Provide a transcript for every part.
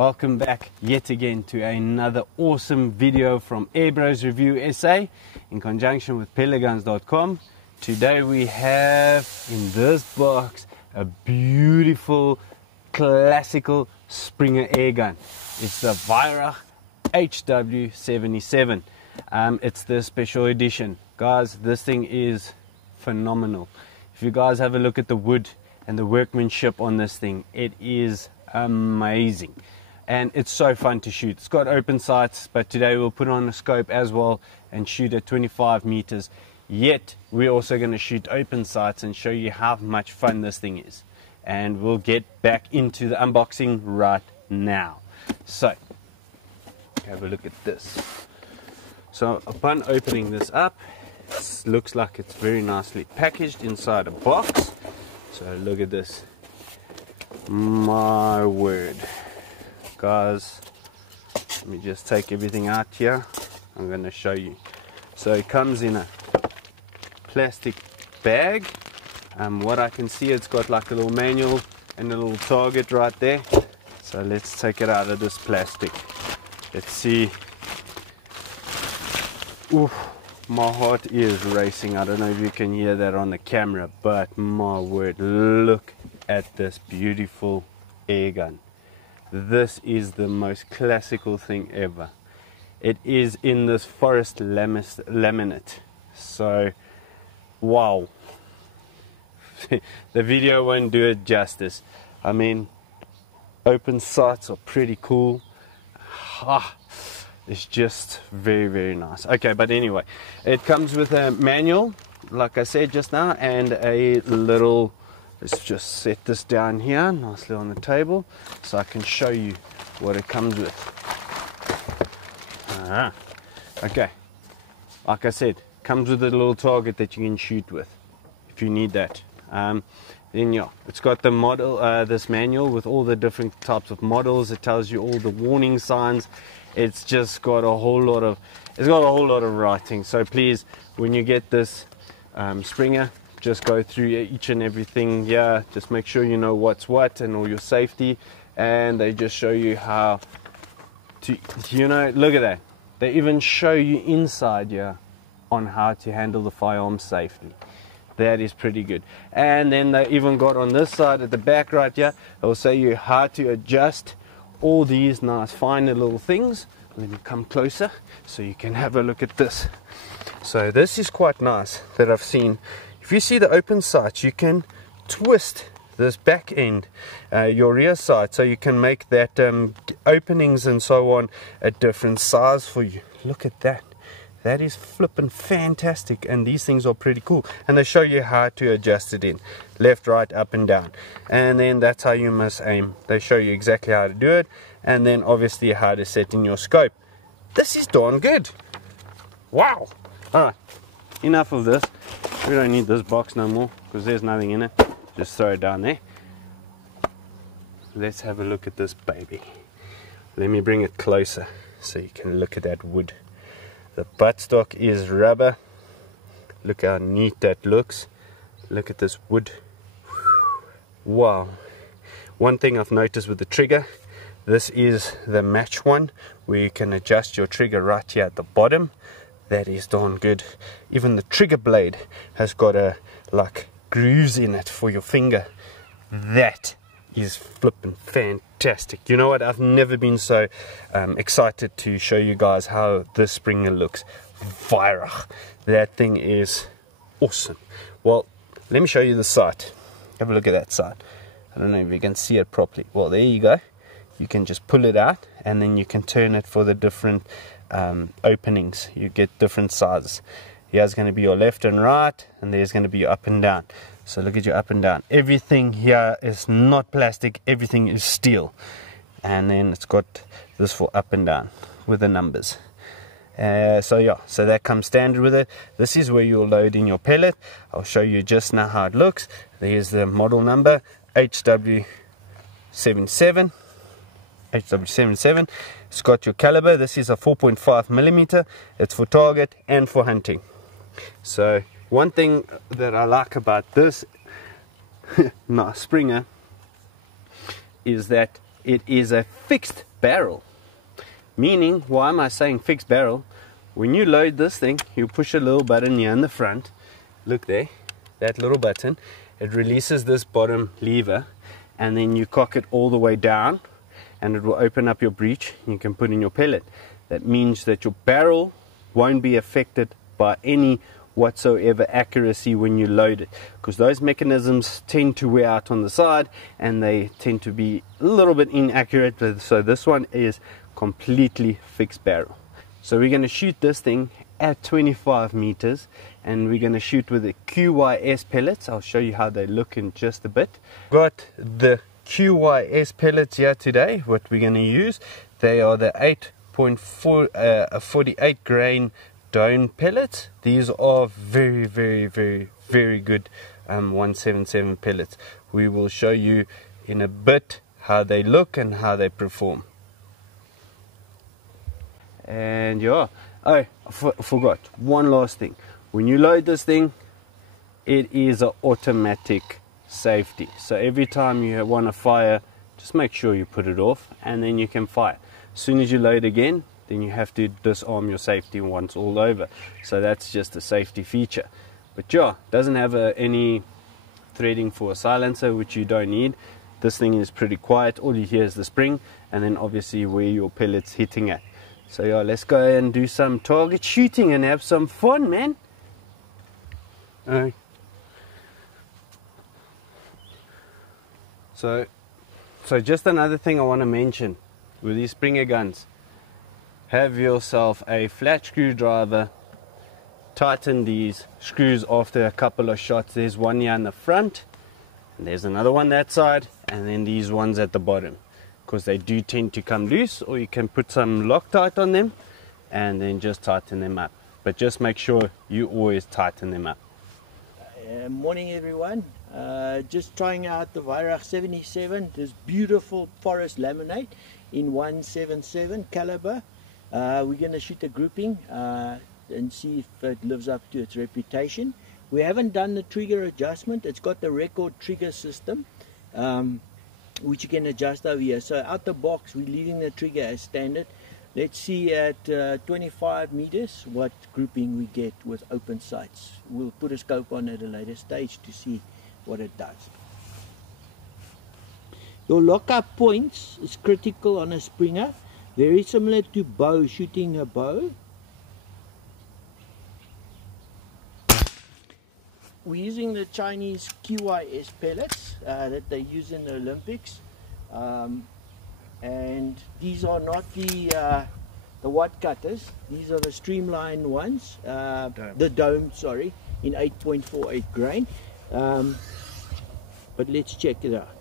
Welcome back yet again to another awesome video from Airbros Review SA in conjunction with pelleguns.com. Today we have in this box a beautiful classical Springer airgun. It's the Weihrauch HW77. It's the special edition. Guys, this thing is phenomenal. If you guys have a look at the wood and the workmanship on this thing, it is amazing. And it's so fun to shoot. It's got open sights, but today we'll put on a scope as well and shoot at 25 meters. Yet we're also going to shoot open sights and show you how much fun this thing is. And we'll get back into the unboxing right now. So have a look at this. So upon opening this up, it looks like it's very nicely packaged inside a box. So look at this. My word. Guys, let me just take everything out here. I'm going to show you. So it comes in a plastic bag. What I can see, it's got like a little manual and a little target right there. So let's take it out of this plastic. Let's see. Oof, my heart is racing. I don't know if you can hear that on the camera, but my word, look at this beautiful airgun. This is the most classical thing ever. It is in this forest laminate. So, wow. The video won't do it justice. I mean, open sights are pretty cool. It's just very, very nice. Okay, but anyway, it comes with a manual, like I said just now, and a little, let's just set this down here nicely on the table so I can show you what it comes with. Okay, like I said, comes with a little target that you can shoot with if you need that. Then yeah, it's got the model, this manual with all the different types of models. It tells you all the warning signs. It's just got a whole lot of, writing. So please, when you get this Springer, just go through each and everything here. Just make sure you know what's what and all your safety. And they just show you how to, look at that. They even show you inside here on how to handle the firearm safely. That is pretty good. And then they even got on this side at the back right here, they'll show you how to adjust all these nice finer little things. Let me come closer so you can have a look at this. So this is quite nice that I've seen. If you see the open sights, you can twist this back end, your rear sight, so you can make that openings and so on a different size for you. Look at that. That is flippin' fantastic, and these things are pretty cool. And they show you how to adjust it in left, right, up and down. And then that's how you must aim. They show you exactly how to do it, and then obviously how to set in your scope. This is darn good. Wow. Alright, enough of this. We don't need this box no more because there's nothing in it. Just throw it down there. Let's have a look at this baby. Let me bring it closer so you can look at that wood. The buttstock is rubber. Look how neat that looks. Look at this wood. Wow. One thing I've noticed with the trigger, this is the match one where you can adjust your trigger right here at the bottom. That is darn good. Even the trigger blade has got a like grooves in it for your finger. That is flipping fantastic. You know what, I've never been so excited to show you guys how this Springer looks. Weihrauch, that thing is awesome. Well, let me show you the sight. Have a look at that sight. I don't know if you can see it properly. Well, there you go. You can just pull it out and then you can turn it for the different openings. You get different sizes. Here's going to be your left and right, and there's going to be your up and down. So look at your up and down. Everything here is not plastic, everything is steel. And then it's got this for up and down with the numbers. So yeah, so that comes standard with it. This is where you'll load in your pellet. I'll show you just now how it looks. There's the model number, HW77. HW77. It's got your caliber. This is a 4.5mm. It's for target and for hunting. So one thing that I like about this nice Springer is that it is a fixed barrel. Meaning, why am I saying fixed barrel? When you load this thing, you push a little button here in the front. Look there, that little button. It releases this bottom lever, and then you cock it all the way down, and it will open up your breech. You can put in your pellet. That means that your barrel won't be affected by any whatsoever accuracy when you load it, because those mechanisms tend to wear out on the side and they tend to be a little bit inaccurate. So this one is completely fixed barrel. So we're going to shoot this thing at 25 meters, and we're going to shoot with the QYS pellets. I'll show you how they look in just a bit. Got the QYS pellets here today. What we're going to use, they are the 48 grain Dome pellets. These are very good 177 pellets. We will show you in a bit how they look and how they perform. And yeah, oh, I forgot one last thing. When you load this thing, it is an automatic safety. So every time you want to fire, just make sure you put it off, and then you can fire. As soon as you load again, then you have to disarm your safety once all over. So that's just a safety feature. But yeah, doesn't have any threading for a silencer, which you don't need. This thing is pretty quiet. All you hear is the spring, and then obviously where your pellet's hitting at. So yeah, let's go and do some target shooting and have some fun, man. So just another thing I want to mention with these Springer guns. Have yourself a flat screwdriver, tighten these screws after a couple of shots. There's one here in the front, and there's another one that side, and then these ones at the bottom, because they do tend to come loose. Or you can put some Loctite on them and then just tighten them up, but just make sure you always tighten them up. Morning everyone, just trying out the Weihrauch 77, this beautiful forest laminate in 177 caliber. We're going to shoot a grouping and see if it lives up to its reputation. We haven't done the trigger adjustment. It's got the Rekord trigger system, which you can adjust over here. So out the box, we're leaving the trigger as standard. Let's see at 25 meters what grouping we get with open sights. We'll put a scope on at a later stage to see what it does. Your lockup points is critical on a Springer. Very similar to bow, shooting a bow. We're using the Chinese QYS pellets that they use in the Olympics, and these are not the watt cutters. These are the streamlined ones, the dome, sorry, in 8.48 grain. But let's check it out.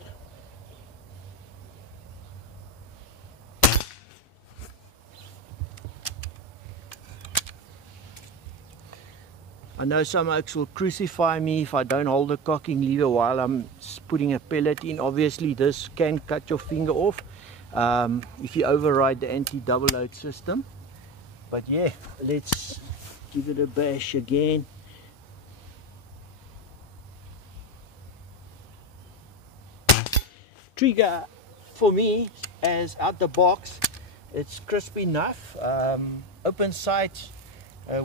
I know some oaks will crucify me if I don't hold the cocking lever while I'm putting a pellet in. Obviously this can cut your finger off if you override the anti-double load system. But yeah, let's give it a bash again. Trigger for me, as out the box, it's crisp enough. Open sight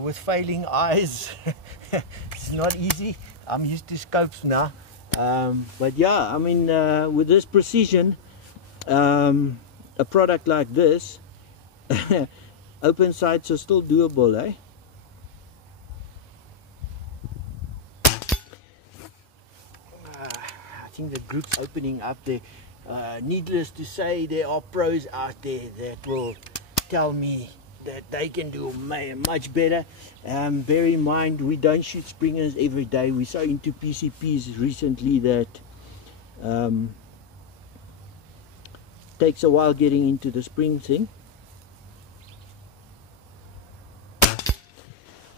with failing eyes, it's not easy. I'm used to scopes now, but yeah, I mean, with this precision, a product like this, open sights are still doable, eh? I think the group's opening up there. Needless to say, there are pros out there that will tell me that they can do much better. Bear in mind, we don't shoot Springers every day. We're so into PCPs recently that takes a while getting into the spring thing.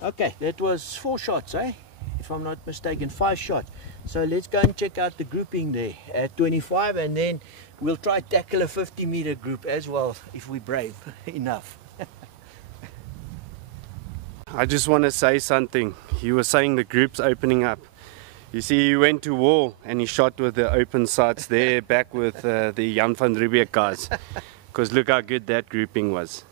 Okay, that was 4 shots, eh? If I'm not mistaken, 5 shots. So let's go and check out the grouping there at 25, and then we'll try tackle a 50-meter group as well if we're brave enough. I just want to say something. You were saying the group's opening up. You see, he went to war and he shot with the open sights there, back with the Jan van Riebeeck guys. Because look how good that grouping was.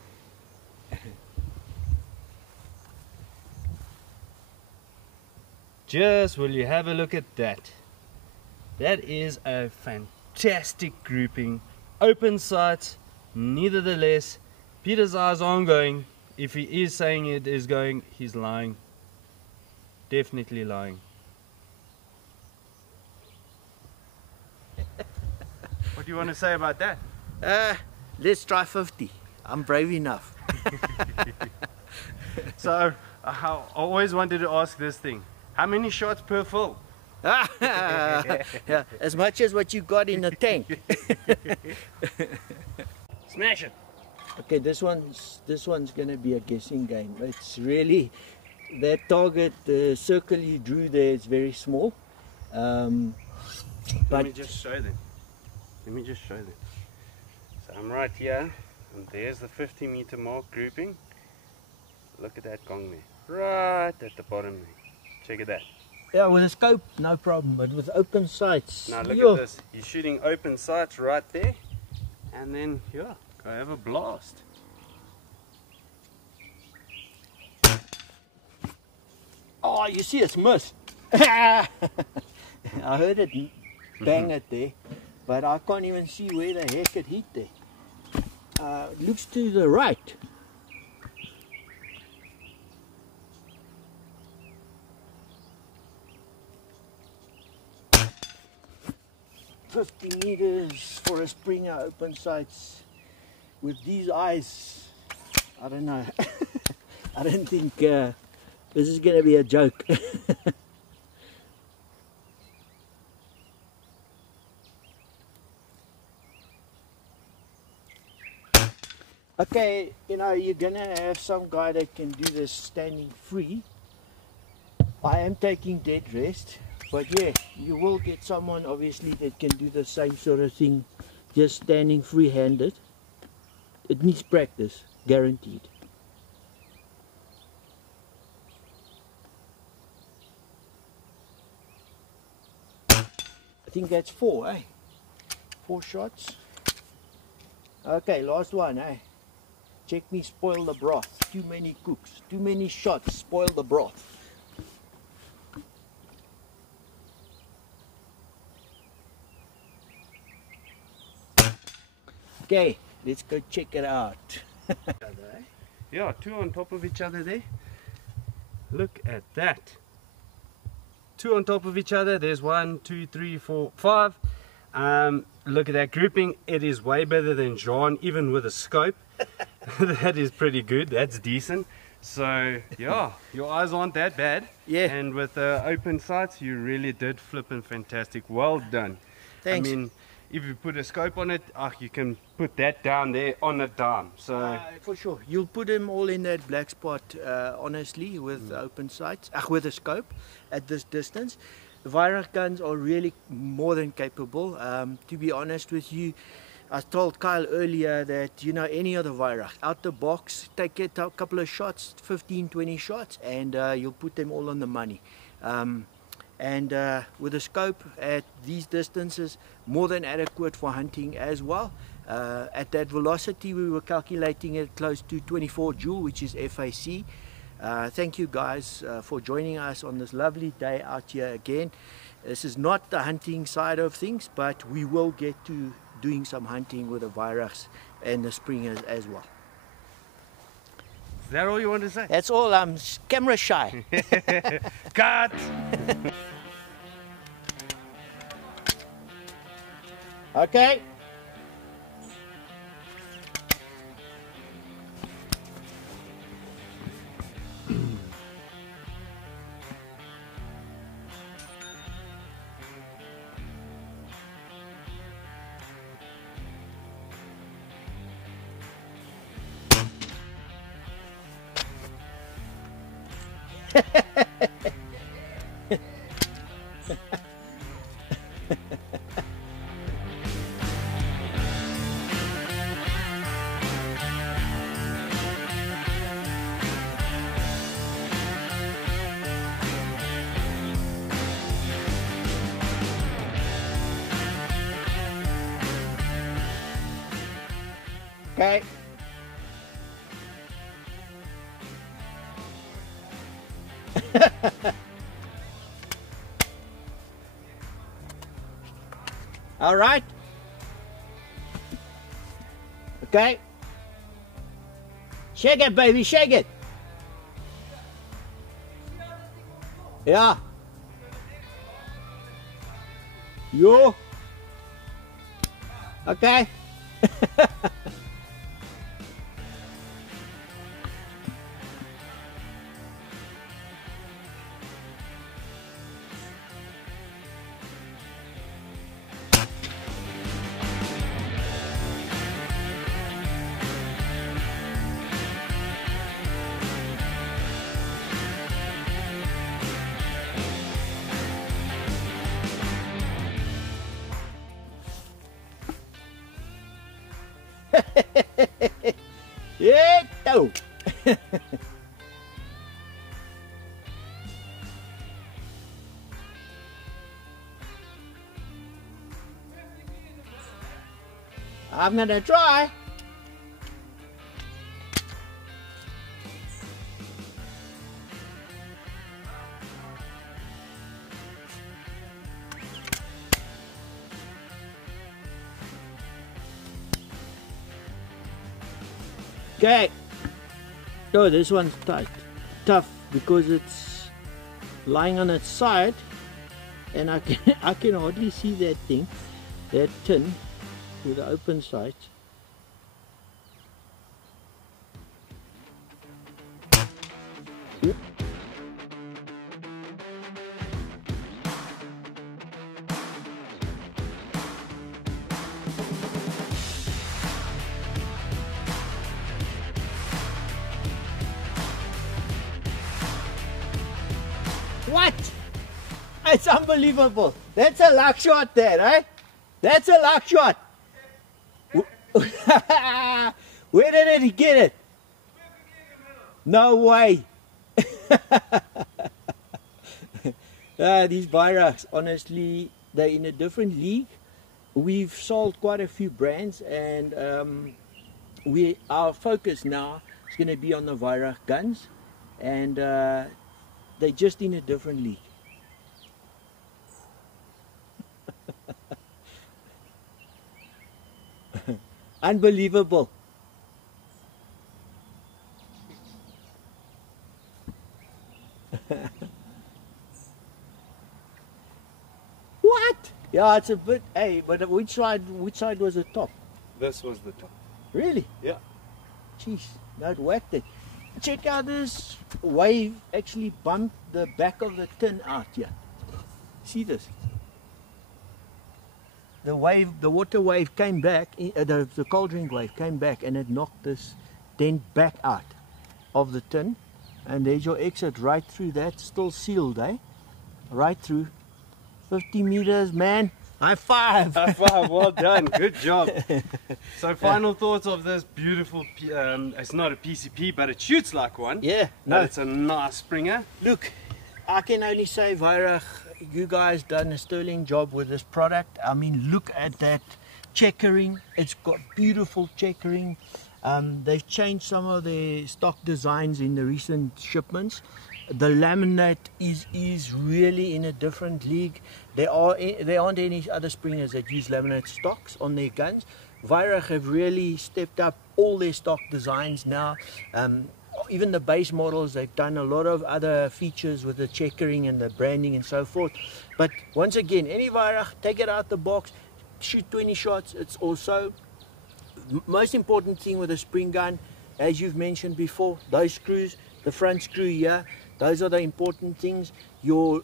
Just will you have a look at that. That is a fantastic grouping. Open sights, nevertheless. Peter's eyes aren't going. If he is saying it is going, he's lying. Definitely lying. What do you want to say about that? Let's try 50. I'm brave enough. So, I always wanted to ask this thing. How many shots per fill? Yeah, as much as what you got in the tank. Smash it. Okay, this one's gonna be a guessing game. It's really that target, the circle you drew there is very small. Let But me just show them. So I'm right here, and there's the 50-meter mark grouping. Look at that gong there, right at the bottom there. Check it out. yeah, with a scope, no problem. But with open sights, Now look yo. at this. He's shooting open sights right there, and then yeah, go have a blast. Oh, you see, it's missed. I heard it bang it there, but I can't even see where the heck it hit there. Looks to the right. "50 meters for a Springer open sights with these eyes." I don't know. I don't think this is going to be a joke. Okay, you know, you're going to have some guy that can do this standing free. I am taking dead rest, but yeah, you will get someone obviously that can do the same sort of thing, just standing free-handed. It needs practice, guaranteed. I think that's 4, eh? 4 shots. Okay, last one, eh? Check me spoil the broth. Too many cooks, too many shots, spoil the broth. Okay, let's go check it out. Yeah, 2 on top of each other there. Look at that. 2 on top of each other. There's 1, 2, 3, 4, 5. Look at that grouping. It is way better than Jean, even with a scope. That is pretty good. That's decent. So yeah, your eyes aren't that bad. Yeah. And with open sights, you really did flipping fantastic. Well done. Thanks. I mean, if you put a scope on it, you can put that down there on a dime. So For sure, you'll put them all in that black spot. Honestly, with open sights, with a scope at this distance. The Weihrauch guns are really more than capable. To be honest with you, I told Kyle earlier that, you know, any of the Weihrauch out the box, take it a couple of shots, 15, 20 shots, and you'll put them all on the money. And with a scope at these distances, more than adequate for hunting as well. At that velocity, we were calculating it close to 24 Joule, which is FAC. Thank you guys for joining us on this lovely day out here again. This is not the hunting side of things, but we will get to doing some hunting with the Weihrauchs and the Springers as well. is that all you want to say? That's all. I'm camera shy. Cut! Okay. Okay. All right. Okay. Shake it, baby, shake it. Yeah. Yo. Okay. Eto. I'm gonna try. Okay. Oh, this one's tight, tough because it's lying on its side, and I can hardly see that thing, that tin with the open sides. What? It's unbelievable. That's a luck shot there, eh? That's a luck shot. Where did he get it? No way. These Weihrauchs, honestly, they're in a different league. We've sold quite a few brands, and our focus now is going to be on the Weihrauch guns, and they're just in a different league. Unbelievable. What? Yeah, it's a bit. Hey, but which side was the top? This was the top. Really? Yeah. Jeez, that whacked it. Check out this wave actually bumped the back of the tin out here. See this? The wave, the water wave came back, the cold drink wave came back, and it knocked this dent back out of the tin. And there's your exit right through that, still sealed, eh? Right through. 50 meters, man. High five. High five, well done, good job. So final thoughts of this beautiful, it's not a PCP, but it shoots like one. Yeah, no. It's a nice Springer. Look, I can only say, Weihrauch, you guys done a sterling job with this product. I mean, look at that checkering. It's got beautiful checkering. They've changed some of their stock designs in the recent shipments. The laminate is really in a different league. There aren't any other Springers that use laminate stocks on their guns. Weihrauch have really stepped up all their stock designs now. Even the base models, they've done a lot of other features with the checkering and the branding and so forth. But once again, any Weihrauch, take it out the box, shoot 20 shots. It's also most important thing with a spring gun, as you've mentioned before, those screws, the front screw here, those are the important things. Your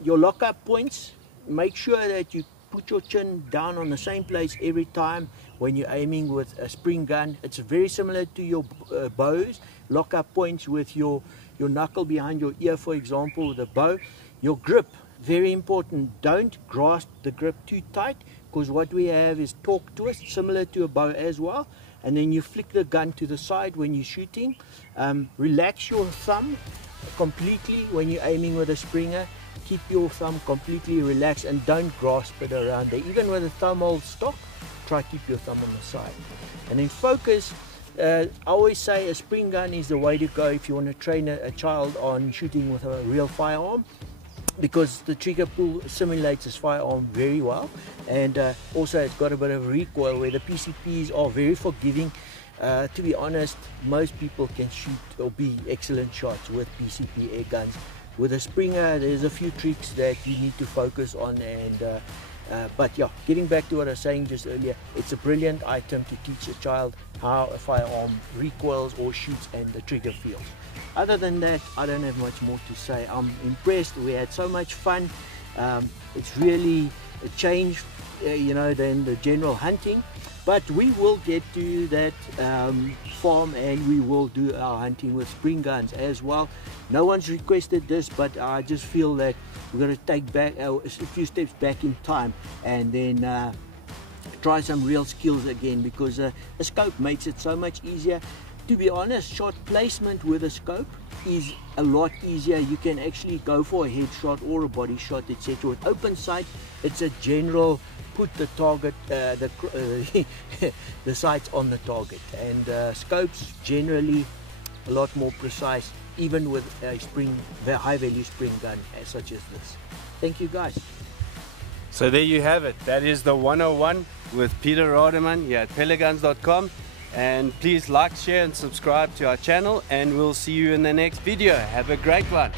lockup points, make sure that you put your chin down on the same place every time when you're aiming with a spring gun. It's very similar to your bows. Lockup points with your knuckle behind your ear, for example, with a bow. Your grip, very important. Don't grasp the grip too tight, because what we have is torque twist, similar to a bow as well. And then you flick the gun to the side when you're shooting. Relax your thumb completely when you're aiming with a Springer. Keep your thumb completely relaxed and don't grasp it around there. Even with a thumb hold stock, try to keep your thumb on the side. And then focus, I always say a spring gun is the way to go if you want to train a child on shooting with a real firearm, because the trigger pull simulates this firearm very well, and also it's got a bit of recoil where the PCPs are very forgiving. To be honest, most people can shoot or be excellent shots with PCP air guns. With a Springer, there's a few tricks that you need to focus on, and but yeah, getting back to what I was saying just earlier, it's a brilliant item to teach a child how a firearm recoils or shoots and the trigger feels. Other than that, I don't have much more to say. I'm impressed. We had so much fun. It's really a change, you know, than the general hunting. But we will get to that farm, and we will do our hunting with spring guns as well. No one's requested this, but I just feel that we're going to take back a few steps back in time, and then try some real skills again, because a scope makes it so much easier. To be honest, shot placement with a scope is a lot easier. You can actually go for a headshot or a body shot, etc. With open sight, it's a general put the target, the sights on the target, and scopes generally a lot more precise, even with a high value spring gun such as this. Thank you guys. So there you have it. That is the 101 with Peter Rademan here at peleguns.com. And please like, share and subscribe to our channel, and we'll see you in the next video. Have a great one.